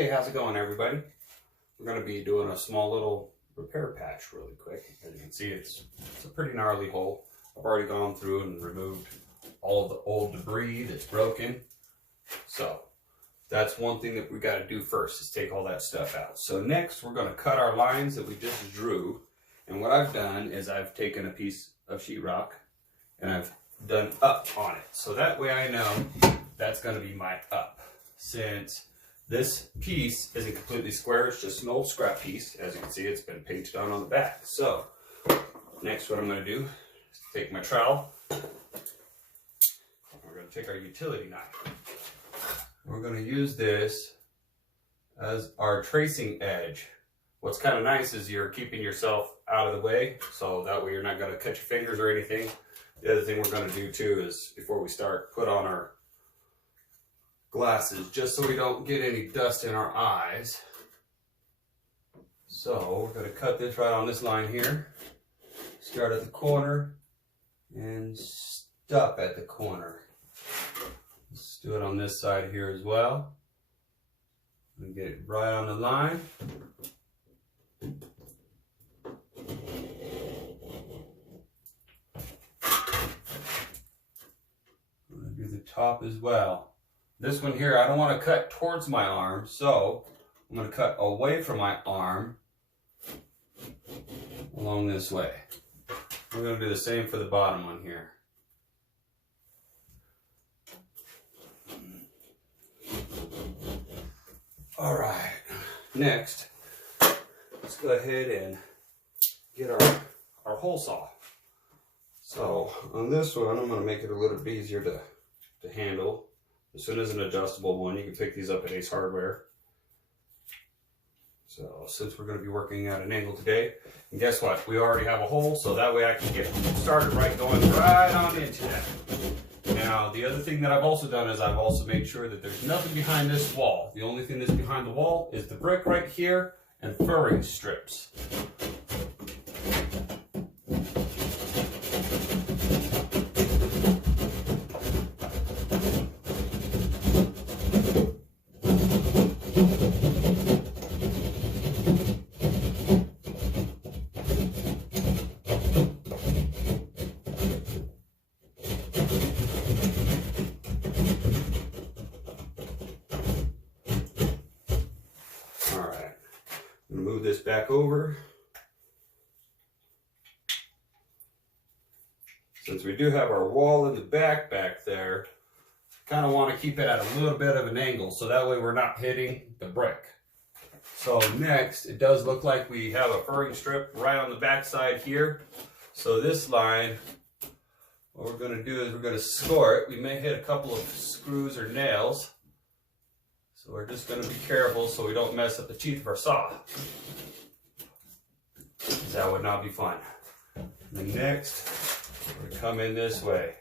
Hey, how's it going, everybody? We're going to be doing a small little repair patch really quick. As you can see, it's a pretty gnarly hole. I've already gone through and removed all of the old debris that's broken. So that's one thing that we got to do first, is take all that stuff out. So next, we're going to cut our lines that we just drew. And what I've done is I've taken a piece of sheetrock and I've done up on it. So that way I know that's going to be my up. Since this piece isn't completely square, it's just an old scrap piece. As you can see, it's been painted on the back. So next, what I'm going to do is take my trowel. We're going to take our utility knife. We're going to use this as our tracing edge. What's kind of nice is you're keeping yourself out of the way, so that way you're not going to cut your fingers or anything. The other thing we're going to do too is, before we start, put on our glasses just so we don't get any dust in our eyes. So we're going to cut this right on this line here. Start at the corner and stop at the corner. Let's do it on this side here as well. And get it right on the line. I'm going to do the top as well. This one here, I don't want to cut towards my arm, so I'm going to cut away from my arm along this way. We're going to do the same for the bottom one here. All right, next, let's go ahead and get our hole saw. So on this one, I'm going to make it a little bit easier to handle. This one is an adjustable one. You can pick these up at Ace Hardware. So since we're going to be working at an angle today, and guess what? We already have a hole, so that way I can get started going right on into that. Now, the other thing that I've also done is I've also made sure that there's nothing behind this wall. The only thing that's behind the wall is the brick right here and furring strips. Move this back over. Since we do have our wall in the back there, kind of want to keep it at a little bit of an angle so that way we're not hitting the brick. So next, it does look like we have a furring strip right on the back side here. So this line, what we're going to do is we're going to score it. We may hit a couple of screws or nails. So we're just going to be careful so we don't mess up the teeth of our saw. That would not be fun. And next, we're going to come in this way.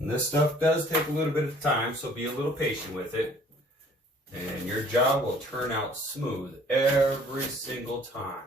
And this stuff does take a little bit of time, so be a little patient with it. And your job will turn out smooth every single time.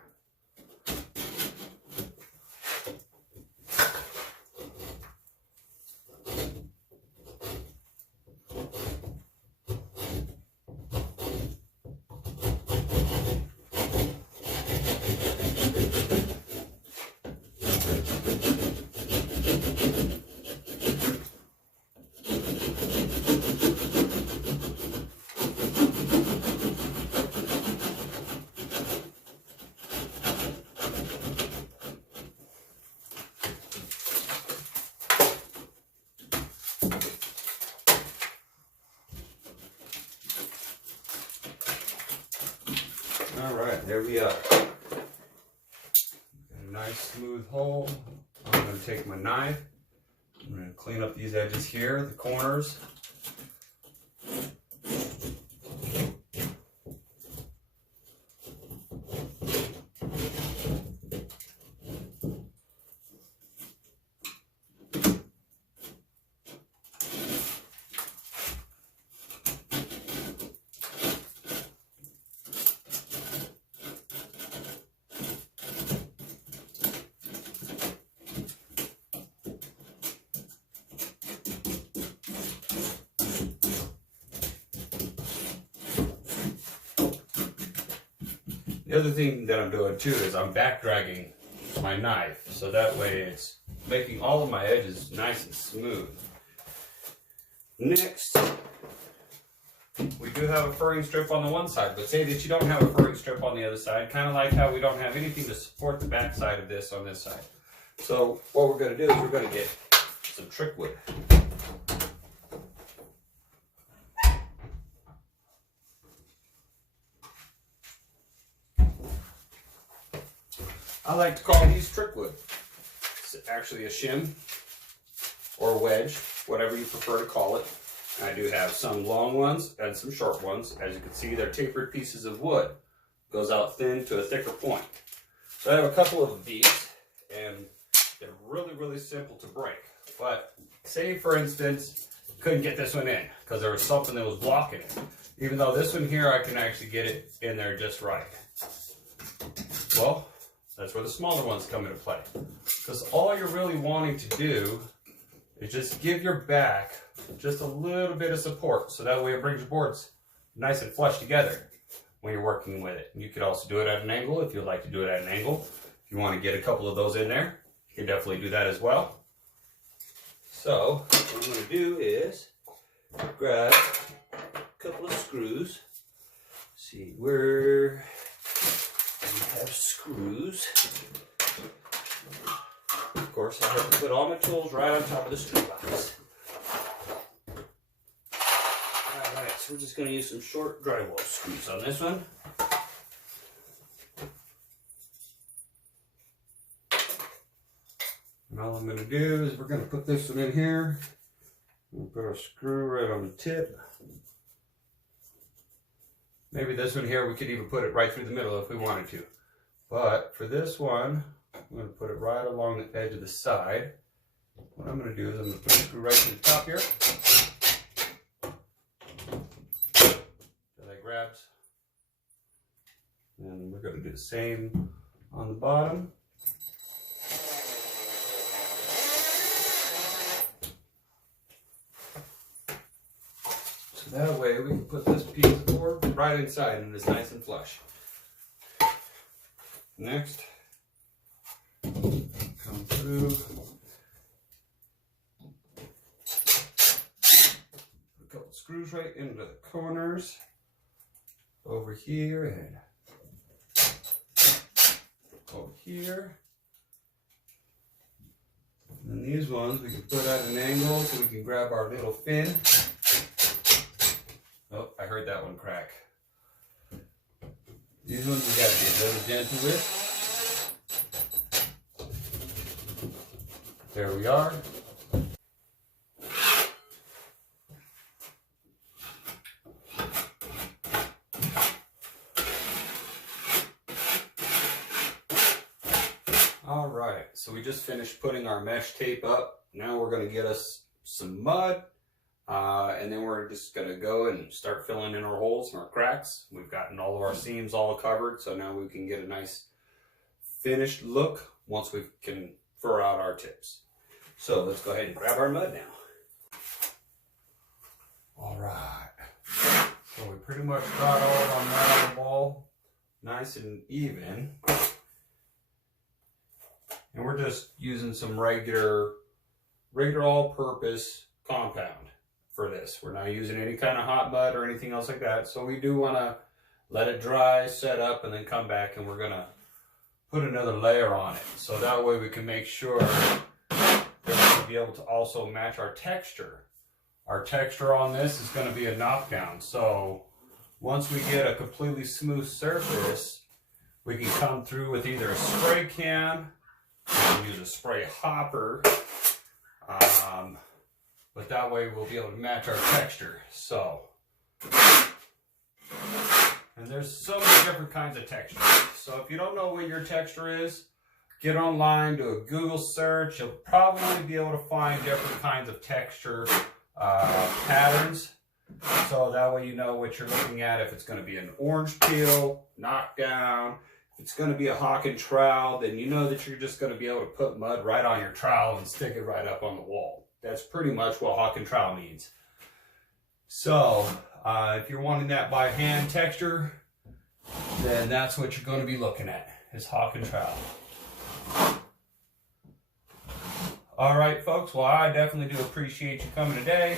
there we are. Got a nice smooth hole. I'm going to take my knife. I'm going to clean up these edges here, the corners. The other thing that I'm doing too is I'm back dragging my knife, so that way it's making all of my edges nice and smooth. Next, we do have a furring strip on the one side, but say that you don't have a furring strip on the other side, kind of like how we don't have anything to support the back side of this on this side. So what we're going to do is we're going to get some trick wood. I like to call these trick wood. It's actually a shim or wedge, whatever you prefer to call it. I do have some long ones and some short ones. As you can see, they're tapered pieces of wood. Goes out thin to a thicker point. So I have a couple of these, and they're really, really simple to break. But say, for instance, couldn't get this one in because there was something that was blocking it. Even though this one here, I can actually get it in there just right. Well, that's where the smaller ones come into play. Because all you're really wanting to do is just give your back just a little bit of support, so that way it brings your boards nice and flush together when you're working with it. You could also do it at an angle if you'd like to do it at an angle. If you want to get a couple of those in there, you can definitely do that as well. So what I'm going to do is grab a couple of screws. See where we have screws. Of course, I have to put all my tools right on top of the screw box. Alright, so we're just going to use some short drywall screws on this one. And all I'm going to do is we're going to put this one in here. We'll put our screw right on the tip. Maybe this one here, we could even put it right through the middle if we wanted to. But for this one, I'm going to put it right along the edge of the side. What I'm going to do is I'm going to put a screw right to the top here. So that grabs. And we're going to do the same on the bottom. So that way we can put this piece of board right inside and it's nice and flush. Next, come through, put a couple screws right into the corners over here and over here. And then these ones we can put at an angle so we can grab our little fin. Oh, I heard that one crack. These ones we got to be a little gentle with. There we are. All right, so we just finished putting our mesh tape up. Now we're going to get us some mud. And then we're just going to go and start filling in our holes and our cracks. We've gotten all of our seams all covered, so now we can get a nice finished look once we can fur out our tips. So let's go ahead and grab our mud now. All right. So we pretty much got all of our mud on the ball nice and even. And we're just using some regular all-purpose compound for this. We're not using any kind of hot mud or anything else like that. So we do want to let it dry, set up, and then come back and we're going to put another layer on it. So that way we can make sure that we can be able to also match our texture. Our texture on this is going to be a knockdown. So once we get a completely smooth surface, We can come through with either a spray can, we can use a spray hopper, but that way we'll be able to match our texture. So, and there's so many different kinds of textures. So if you don't know what your texture is, get online, do a Google search. You'll probably be able to find different kinds of texture patterns. So that way you know what you're looking at. If it's going to be an orange peel, knockdown, if it's going to be a hawk and trowel, then you know that you're just going to be able to put mud right on your trowel and stick it right up on the wall. That's pretty much what hawk and trowel means. So if you're wanting that by hand texture, then that's what you're going to be looking at, is hawk and trowel. All right, folks. Well, I definitely do appreciate you coming today.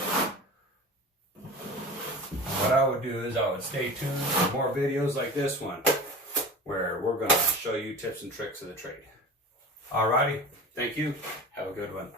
What I would do is I would stay tuned for more videos like this one, where we're going to show you tips and tricks of the trade. All righty. Thank you. Have a good one.